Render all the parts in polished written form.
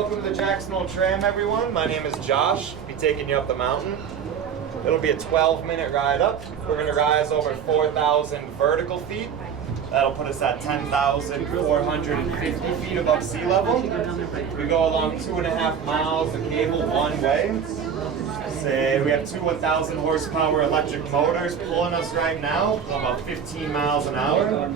welcome to the Jackson Hole Tram, everyone. My name is Josh. I'll be taking you up the mountain. It'll be a 12-minute ride up. We're going to rise over 4,000 vertical feet. That'll put us at 10,450 feet above sea level. We go along 2.5 miles of cable one way. Say we have two 1,000 horsepower electric motors pulling us right now, about 15 miles an hour.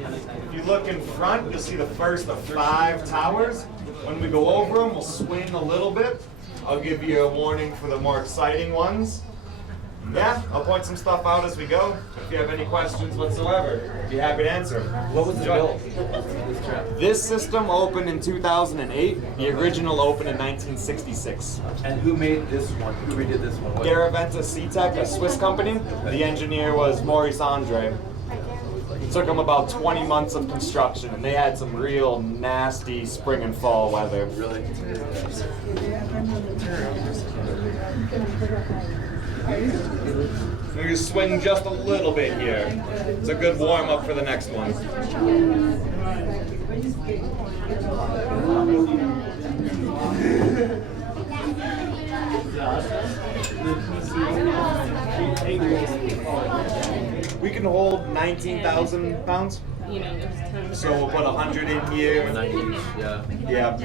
If you look in front, you'll see the first of 5 towers. When we go over them, we'll swing a little bit. I'll give you a warning for the more exciting ones. Yeah, I'll point some stuff out as we go. If you have any questions whatsoever, I'd be happy to answer them. What was the build? This system opened in 2008. The original opened in 1966. And who made this one? Who redid this one? Garaventa Seatech, a Swiss company. The engineer was Maurice Andre. It took them about 20 months of construction, and they had some real nasty spring and fall weather. Really? We're gonna swing just a little bit here. It's a good warm up for the next one. We can hold 19,000 pounds. So we'll put 100 in here. Yeah.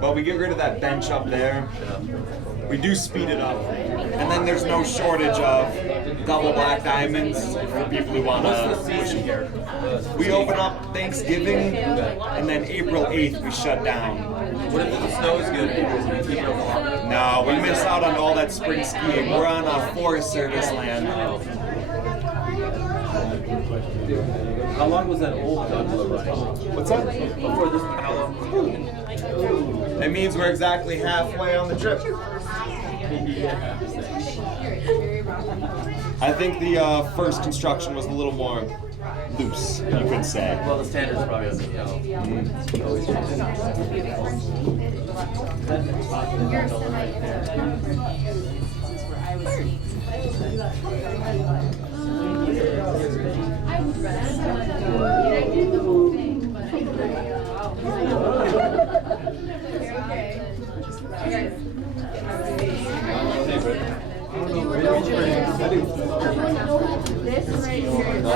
But we get rid of that bench up there. We do speed it up. And then there's no shortage of double black diamonds for people who want to push here. We open up Thanksgiving, and then April 8th we shut down. What if the snow is good? No, we miss out on all that spring skiing. We're on a Forest Service land. How long was that old gondola ride? What's that? Before this, how long? It means we're exactly halfway on the trip. I think the first construction was a little more loose, you could say. Well, the standards probably doesn't know.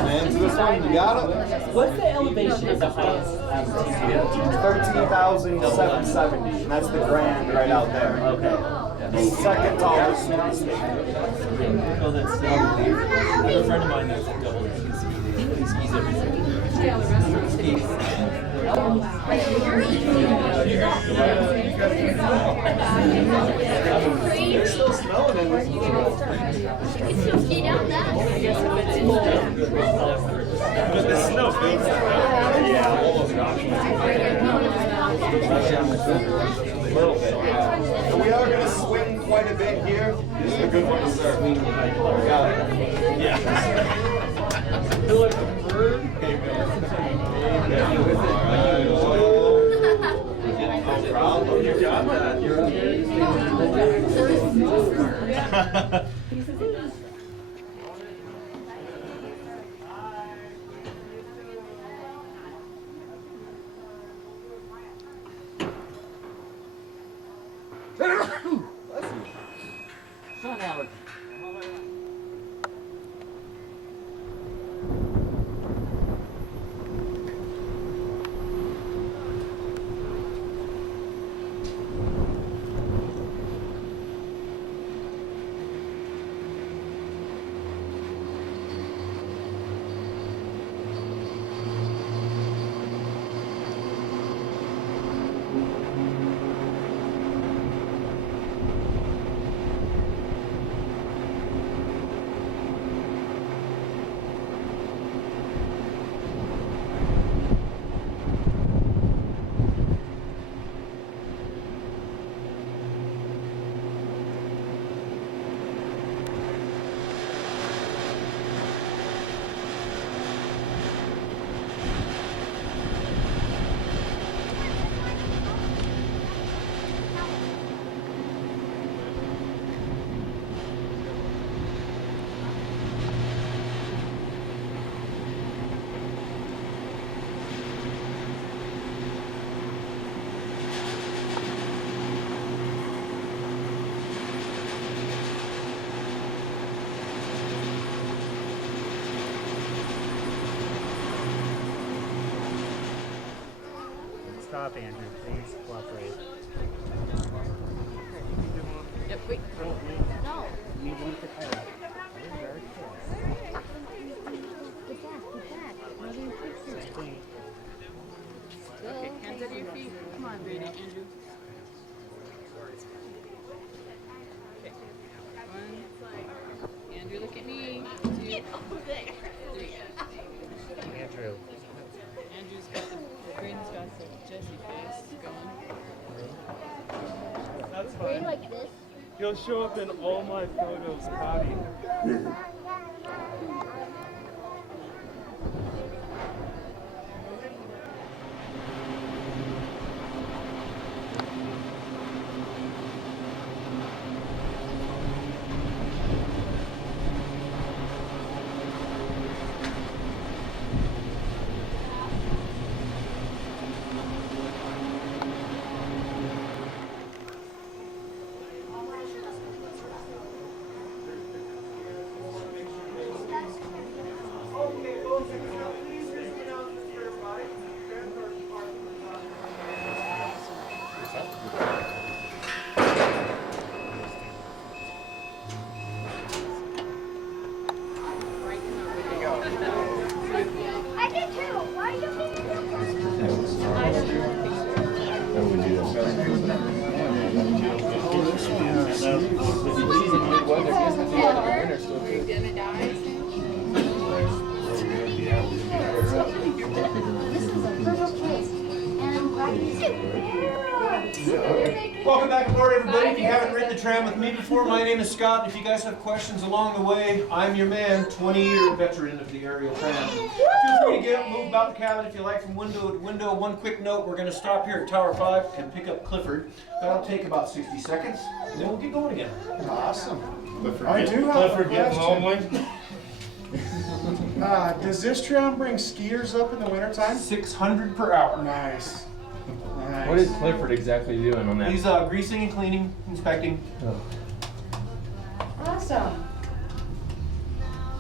Answer this one, you got it? What's the elevation of the highest? 13,770, and that's the grand right out there. Okay. The second tallest in the state. Oh, that's I have a friend of mine that's like double. He skis everything. It's still snowing in this But the snow builds yeah, almost rock. A little bit. And we are going to swing quite a bit here. This is a good one to serve. Got it. Yeah. Feel like a bird. No problem. You got that. You're okay. Sun allergy. stop, Andrew. Please cooperate. Yep, wait. No. You want to tell. Get back. Mother and sister. Okay, hands under your feet. Come on, baby, Andrew. Okay. 1. Andrew, look at me. 2. 3. Andrew. Andrew's got the grin's got the Jesse face going. That's Are you fine. like this? You'll show up in all my photos, Patty. I did too. Why are you Are you gonna die Welcome back aboard, everybody. If you haven't ridden the tram with me before, my name is Scott. If you guys have questions along the way, I'm your man, 20-year veteran of the aerial tram. Feel free to get up, move about the cabin if you like from window to window. One quick note, we're going to stop here at Tower 5 and pick up Clifford. That'll take about 60 seconds, and then we'll get going again. Awesome. I do have a question. Does this tram bring skiers up in the wintertime? 600 per hour. Nice. What is Clifford exactly doing on that? He's greasing and cleaning, inspecting. Awesome.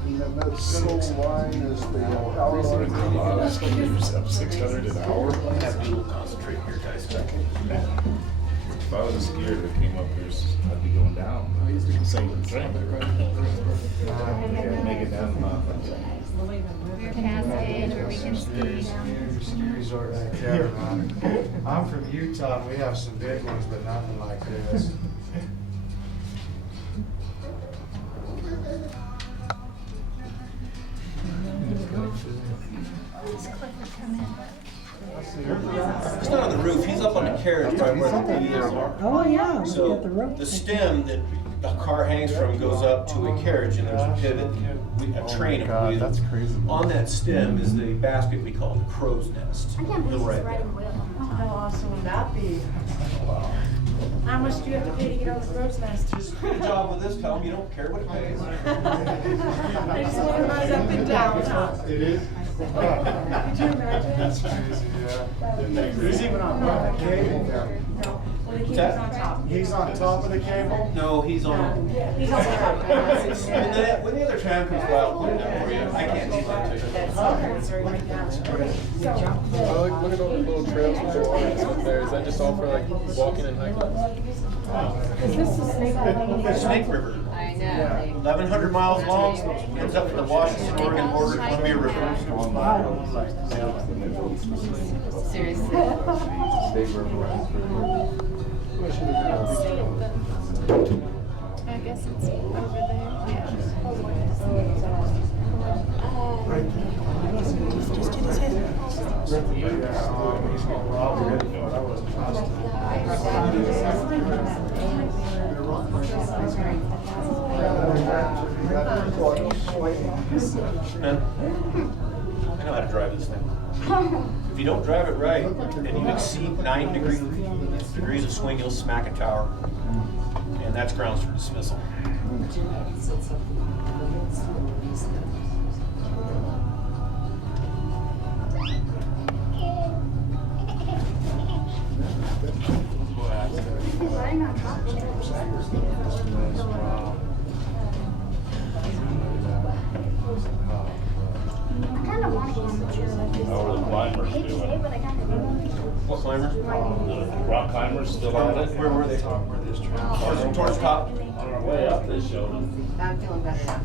And then that middle line is the power line. Skiers up 600 an hour. Have to concentrate here, guys. If I was a skier that came up here, I'd be going down. Same train. Yeah, make it down the mountain. We're passing where we can ski. Ski resort back there, man. I'm from Utah, and we have some big ones, but nothing like this. He's not on the roof, he's up on the carriage right where the wheels are. Oh, yeah. So the stem that the car hangs from goes up to a carriage, and there's a pivot, a train of wheels. That's crazy. On that stem is the basket we call the crow's nest. I can't believe Little she's red riding bed. wheel. How awesome would that be? How much do you have to pay to get on the crow's nest? Just get a job with this, tell him you don't care what it pays. I just want to ride up and down, huh? It is? Could you imagine? That's crazy, yeah. That'd be He's even on the cable there. No, well, the cable's on top. He's on top of the cable? No, he's on. He's on top. When the other tram comes by, I'll put it down for you. I can't do that to you. Look at all the little trails with the walking up there. Is that just all for like walking and hiking? Is this the Snake River? Snake River. I know. 1,100 miles long, ends up in the Washington-Oregon border, Columbia River. Seriously. State River. I guess it's over there. Man, I know how to drive this thing. If you don't drive it right, and you exceed 9 degrees of swing, you'll smack a tower. And that's grounds for dismissal. I kind of want to go on the chair like this. How are the climbers I hate to say it, doing? but I kind of What climber? Rock climbers still on it. Where were they? Where this trail. Towards the top? On our way up, they showed them. I'm feeling better now.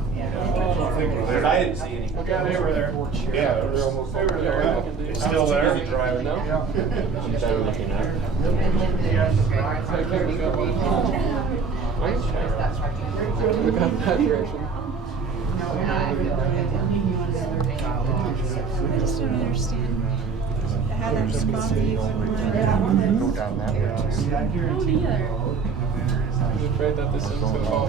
Because I didn't see any. Okay, they were there. Yeah, They're almost there. it's still there. Driving now. Look up that direction. I just don't understand how they're supposed to use it. Go down that way. See, I guarantee you. He's afraid that this thing's gonna fall.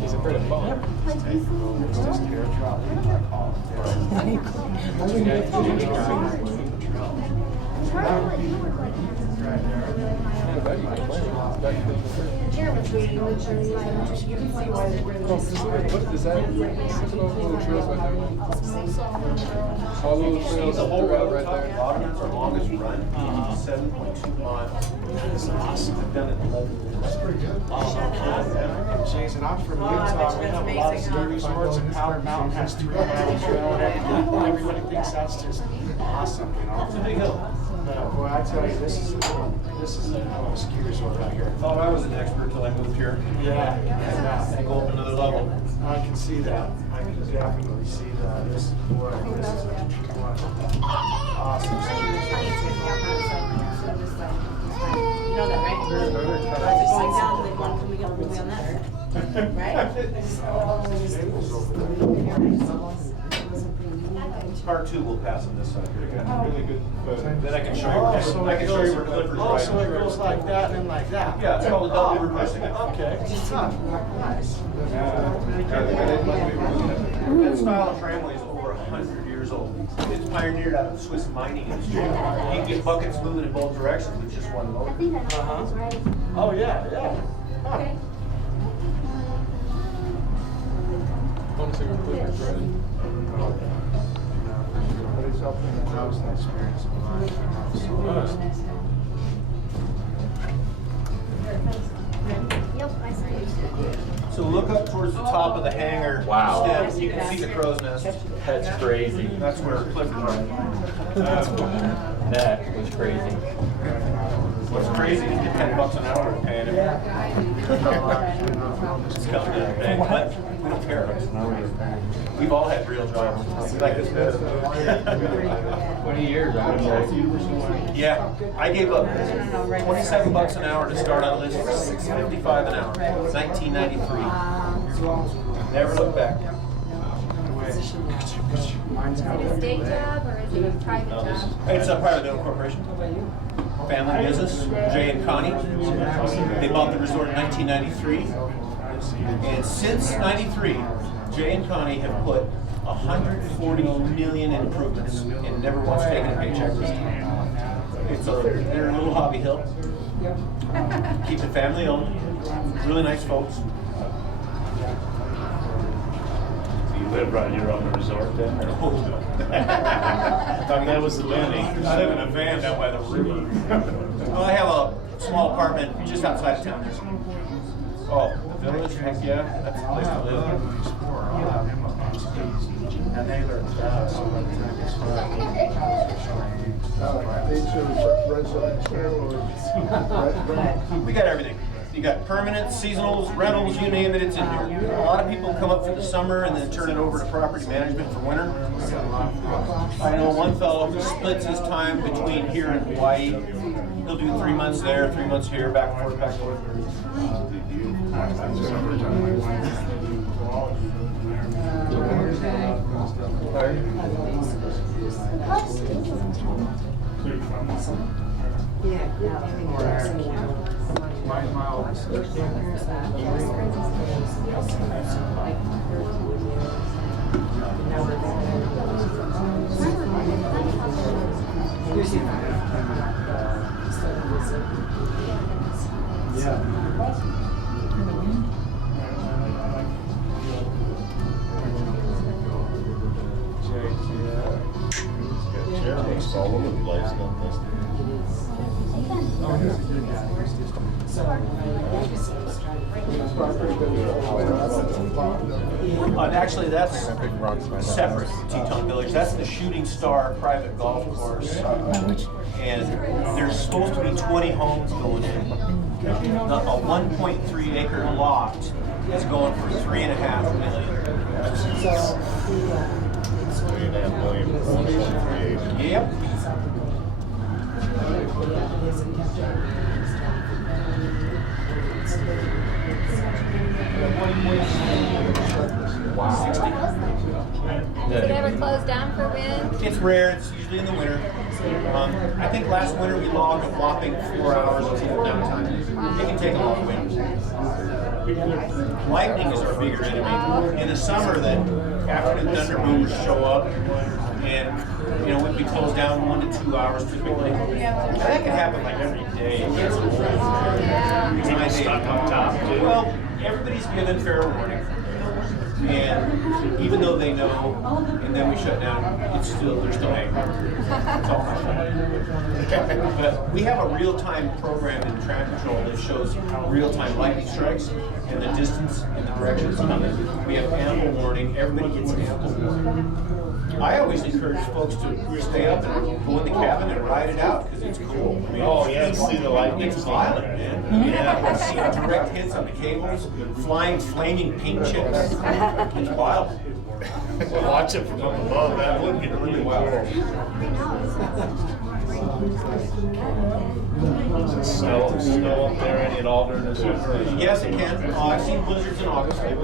He's afraid of falling. It's just airdrop. Yeah, buddy, you can play it. Back to the Chairman's meeting, which you can see why they're Oh, what is that? Something about little trails right there. All little trails The whole throughout road right top, there. Ottoman's our longest run, 7.2 miles. That's awesome. I've done it 11 years. That's pretty good. Jason, I'm from Utah. We have a lot of ski resorts, and Powder Mountain has 3 miles trail. And everybody thinks that's just awesome, you know. It's a big hill. Boy, I tell you, this is a ski resort right here. Thought I was an expert until I moved here. Yeah, I go up another level. I can see that. I can definitely see that. This is awesome ski resort. You know that, right? It's going down, they want to, we got a movie on that, right? Part 2 will pass on this side here. Really good. Then I can show you. I can show you where Clifford's Oh, right. so it goes like that and like that? Yeah, it's called a double reversing it. Okay. Nice. That style of tramway is over 100 years old. It's pioneered out of the Swiss mining industry. You can get buckets moving in both directions with just one motor. Oh, yeah, yeah. Huh. Want to see what Clifford's riding? But it's up in the house and experience of mine. So look up towards the top of the hangar. Wow. Steps. You can see the crow's nest. That's crazy. That's where Clifford's right. That was crazy. What's crazy is you get $10 an hour paying him. It's coming in bang, but we don't care. We've all had real jobs. We like this better. 20 years, I would say. Yeah, I gave up $27 an hour to start on a list for $6.55 an hour. 1993. Never looked back. Is it a day job or is it a private job? It's a private owned corporation. Family business, Jay and Connie. They bought the resort in 1993. And since 93, Jay and Connie have put 140 million in improvements and never once taken a paycheck. They're a little hobby hill. Keep it family owned. Really nice folks. You live right here on the resort then? That was the Lenny. I live in a van down by the river. Well, I have a small apartment just outside of town. Oh, the village? Heck yeah, that's the place to live. And they learn fast, so by the time it's We got everything. You got permanent, seasonals, rentals, you name it, it's in here. A lot of people come up for the summer and then turn it over to property management for winter. I know one fellow who splits his time between here and Hawaii. He'll do 3 months there, 3 months here, back and forth, back and forth. Jake's all over the place, don't they? Actually, that's separate, Teton Village. That's the Shooting Star private golf course. And there's supposed to be 20 homes going in. A 1.3 acre lot is going for $3.5 million. $3.5 million for 1.3 acres. Yep. Does it ever close down for wind? It's rare. It's usually in the winter. I think last winter we logged a whopping 4 hours of downtime. It can take a long wind. Lightning is our bigger enemy. In the summer, that afternoon thunder boomers show up, and we'd be closed down 1 to 2 hours typically. And that can happen like every day. It gets old. People stuck on top too. Well, everybody's given fair warning. And even though they know, and then we shut down, they're still angry. It's all fine. But we have a real-time program in Tram Control that shows real-time lightning strikes and the distance and the direction it's coming. We have ample warning. Everybody gets ample warning. I always encourage folks to stay up and go in the cabin and ride it out because it's cool. I mean, Oh yeah, see the lightning. it's violent, man. Yeah, see direct hits on the cables, flying, flaming pink chips. It's wild. Watch it from up above. That would get really wild. Snow up there any at all during the summer? Yes, it can. I've seen blizzards in August. Okay.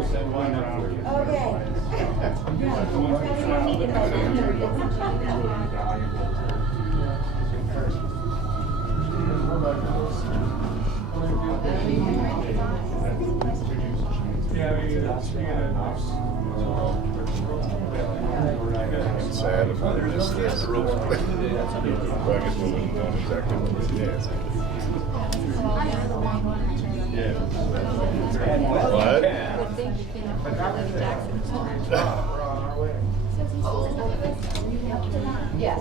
It's sad if I just the roof. Well, I guess we wouldn't know exactly what it is. Yeah. What? Would think you can live Jackson. Yes.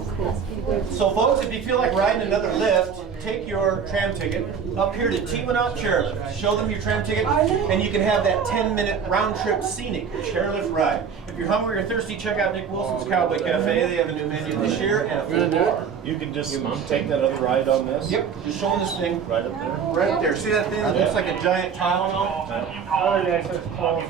So folks, if you feel like riding another lift, take your tram ticket up here to Teton Chairlift. Show them your tram ticket, and you can have that 10-minute round-trip scenic chairlift ride. If you're hungry or thirsty, check out Nick Wilson's Cowboy Cafe. They have a new menu this year and a full bar. You can just take that other ride on this? Yep, just showing this thing Right up there? right up there. See that thing that looks like a giant Tylenol? Oh, yeah, so it's cold.